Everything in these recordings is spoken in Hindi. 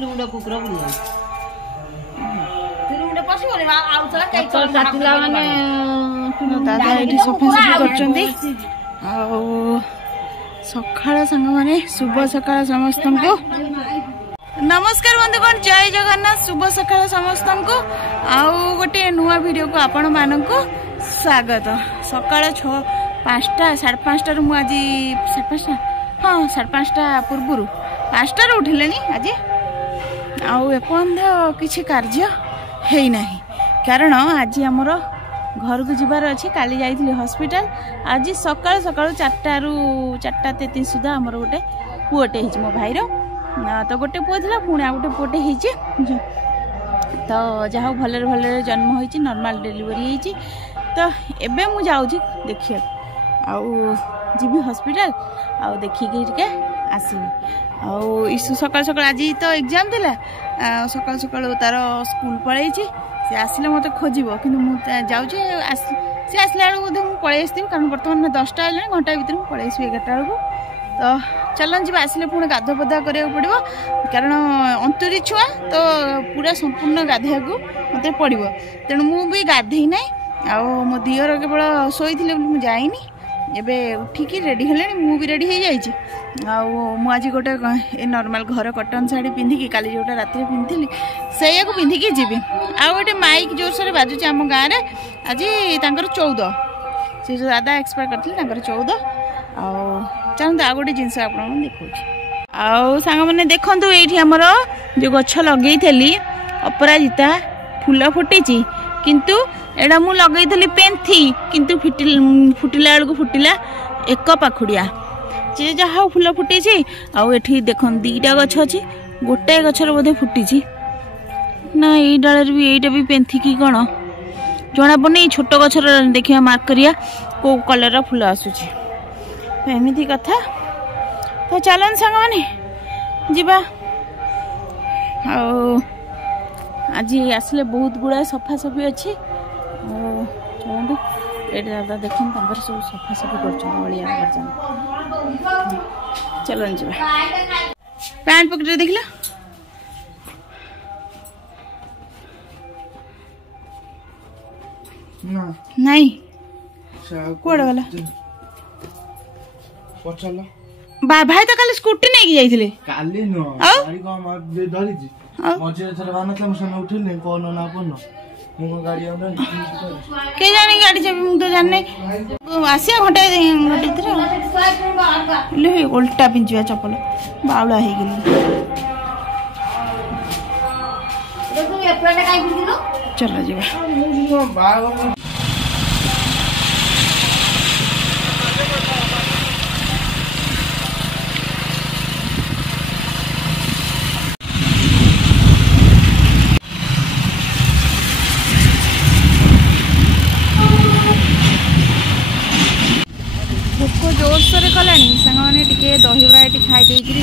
लुंडा कुकुरा बुला लुंडा पसी बोले दादा ये सफासफी कर सकाळ सांग माने शुभ सकाळ समस्त को नमस्कार बंधुगण जय जगन्नाथ शुभ सकाळ समस्त को आउ गोटे नुआ वीडियो को आपण मान को स्वागत सकाळ 5टा 5:30 मु आज 5:30 हाँ 5:30 पूर्व 5टार उठिले आज आउ एपंद किसी कार्य है ना कारण आज आमर घर को जीवार अच्छे काली जाइए हॉस्पिटल आज सकाल सकाल 4:33 सुधा आमर गोटे पुओटे मो भाईर तो गोटे पुओ था पुणी आ गोटे पुओटे हो तो जहाँ भले भले जन्म हो नॉर्मल डिलीवरी होती तो एबे मु जाऊँ देखिए आउ जीवी हॉस्पिटल आउ देखिके आसबि आउ इशू सकाल सकाल आज तो एग्जाम थिला सकाल सकाल तार स्कूल पलैछि से आसिले मत खोजिब कि जाऊँचे सी आसला बोधे मुझे पलि आसती कारण बर्तमान 10टा है घंटा भर मुझे पलि आसबि 11टा बेलू तो चलन जी आसिले पुणी गाधुआ पाधुआ करा पड़ो कारण अंतुरी छुआ तो पूरा संपूर्ण गाधोया को मत पड़ो तेणु मुझे गाधे ना आउ मो दियर केवल शोई मुझे जाइनी एबे उठिकी रेडी हेले मु भी रेडी हो जाइए आज गोटे नॉर्मल घर कटन शाढ़ी पिंधिकी काली जोटा रात पिंधि से पिंधिकी जीवी आ गोटे माइक जोरसोर बाजुच आम गाँव में आज 14 से जो दादा एक्सपायर करते 14 चलते आ गोटे जिनस आप देखा आंग मैंने देखु ये आमर जो गछ लगे अपराजिता फूल फुटी किंतु एडा मु लगेली पेंथी किंतु फुटिला बेलू फुटिला एक पाखुड़िया जे जहाँ फूल फुटी आठी देख 2टा गछ अच्छी गोटे गचर बोधे फुटी ना ये डाल भी यहीटा भी पेंथी कि कौन जना पड़े छोट गचर देखिए मार्क करिया को कलर फूल आसूची एमती कथा तो चलन सांग माने जीवा आज आसले बहुत गुड़ा सफासफी अच्छी चलते ये दादा देख सब सफासफी कर चलन जी पैंट पकेट देख नहीं कौड़ गला भाई तो कल स्कूटी नहीं जाइए काली न गाड़ी को हम धरी जी मझे थरे बानतला मसन उठिले कोन ना कोन मु गाड़ी आउन के जानी गाड़ी चाबी मु तो जाने आसिया घंटे ले उल्टा पिंजिया चपल बावला हे गेली देखो ये प्लान काई पिंदिलो चलो जीवा जोरसोर कला सांग मैंने टे दहीबरा ये खाई देकर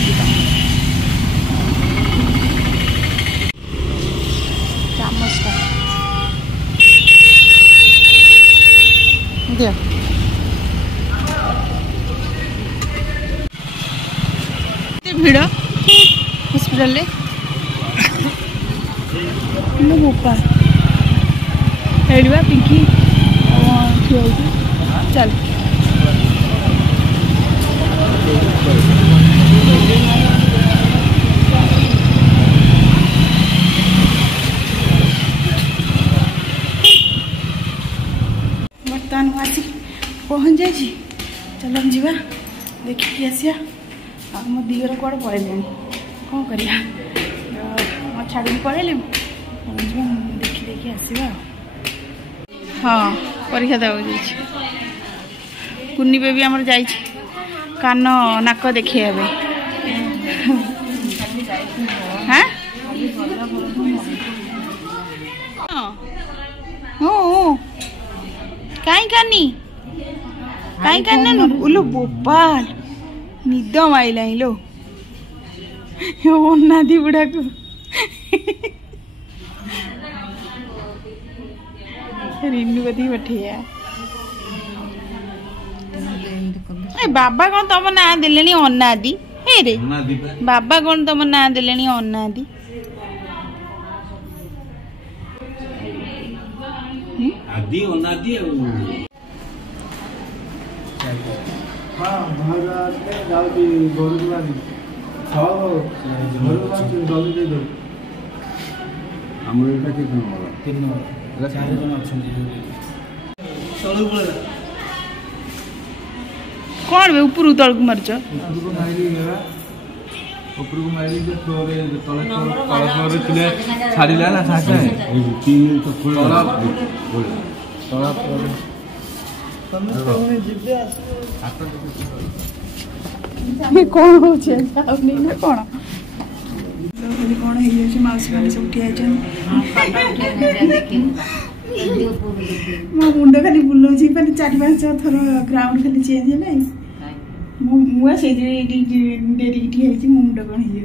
चामचटा दियो भिड़ हॉस्पिटल बोपा पिंकी चल बर्तमान आसी पहुँच जाए चलन जीवा देखिए आसिया मो दिगर कौड़ पलैले कौन करिया मो छाड़ी पलैले देखी देखी आसवा हाँ परीक्षा देवाक कुन्नी बेबी आमर जाइए कान नाक देखिए हाँ कहीं कानी उलो बोपाल निद माइला लो अनादी बुढ़ा को रिन्नू कथी पठेया बाबा कौन तुम ना देले अनादी हे रे बाबा कौन तुम ना देले अनादी आदि अनादि हाँ महाराज जाऊँगी गोरुवारी गोरुवारी जल्दी दे दो आमर एटा केते नंबर 3 नंबर 4 जन अछंती चलो बोला कौन बे ऊपर तल को मारछ ऊपर मारी गला ऊपर को मारी जे फ्लोर रे तले फ्लोर रे थिले छाड़ीला ना साथे 3 तो फुल तला फ्लोर तमे जिबे कौन हो छे जाउनी ना कौन लोग कौन हे जे माउस वाले सब उठी आइछन मो मुंड खाली बुलो छी पर 4-5 थर ग्राउंड खाली चेंज है नै मुआ से डेरी की है मो मुंड कौन हे जे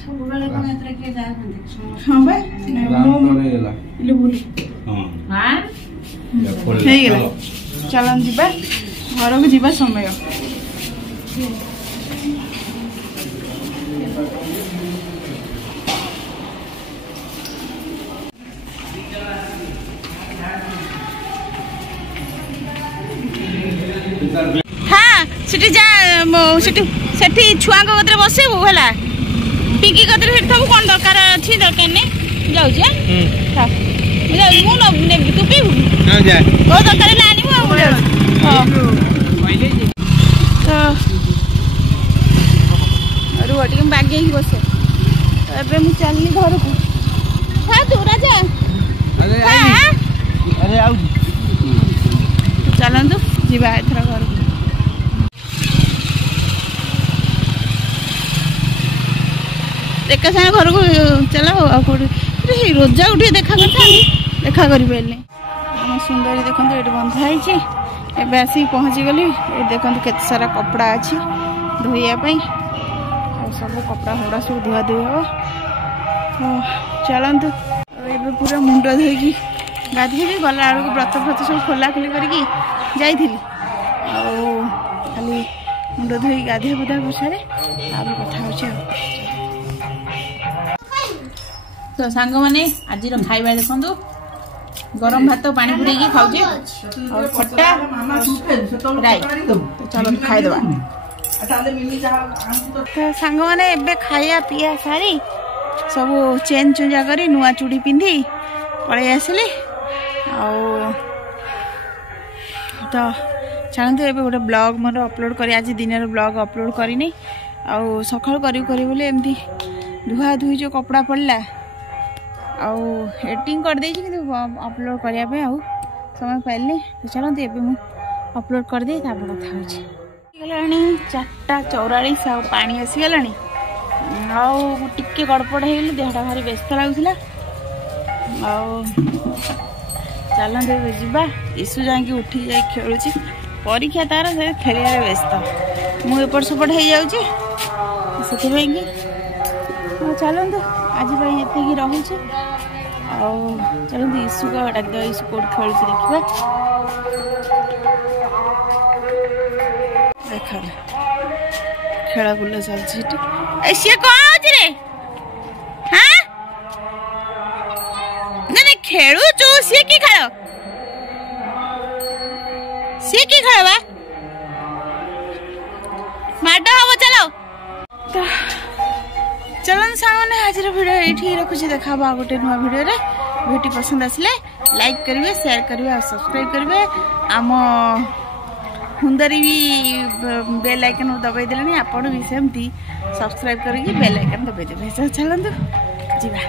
सब बेले कोन एतरे के जा हां बे मो इले बोली हां हे गेला चलन जीबा घर को जीवा समय हाँ सिटी जा सिटी छुआ कतरे बसबू है पिंकी कतरे सब कौन दरकार अच्छी दरकार नहीं जाऊँ तू पीबू तो दरकार ना रुह टे बागे बसे एबे मु चलनी घर को हाँ तू राजा चलतु जीवा एथर घर को एक साथ घर को चल रोजा उठे देखा करता देखा करें आम सुंदरी देखो ये बंधा है एबे आसी पहुँची गली ये देखो केते सारा कपड़ा अच्छी धोइयापाई सब कपड़ा फपड़ा सब धुआ धुई हम तो चलतु एबे पूरा मुंड धोईकी गाधेबी गला बेलू व्रत फ्रत सब खोला खोली करके खाली मुंड धोई गाधे बुधा करसारे कथा हो तो सांग मैंने आज खाଇବା देखु गरम भात पानी पुरे खाऊे और खट्टा राई चलो खाईदबा तो सांग मैंने एबे खाया पिया सारी सब चेन चुंजा करी नुआ चूड़ी पिंधि पलि आसिली तो चलते एबे गोटे ब्लॉग मोर अपलोड करी आज दिन ब्लॉग अपलोड करनी आउ सकाळ करी बोले एमती धुआ धुई जो कपड़ा पड़ला आउ एडिटिंग कर देछि कि अपलोड करने आउ समय पाइले तो चलते एबे मु अपलोड कर दे तापर कथा होछि गलानी 4:44 आउ पानी आसी गलानी आउ टिके गड़पड़ हे गेली देहटा भारी व्यस्त लागुला आउ चलते जीवा ईसु जाकि उठी जाए खेलुची परीक्षा तार से खेलिया व्यस्त मु एपट सेपट हो जाऊँगी से चलतु आज ये रहुचे चलते ईसु का डाक ईसु कौट खेल देखा देख खेला बुला चलती सी कौन रे हाँ ना खेलुचु सी कि खेल सी कि खेल बा माड हम चलो तो चलन सामने आज वीडियो ये रखुची देखा गोटे नुआ वीडियो रे वीडियो पसंद आसिले लाइक करेंगे शेयर करेंगे और सब्सक्राइब करेंगे आम हुंदरी भी बेल आइकन दबाई देले आपण भी सेमती सब्सक्राइब करके बेल आइकन दबाई देबे चलंतु जीवा।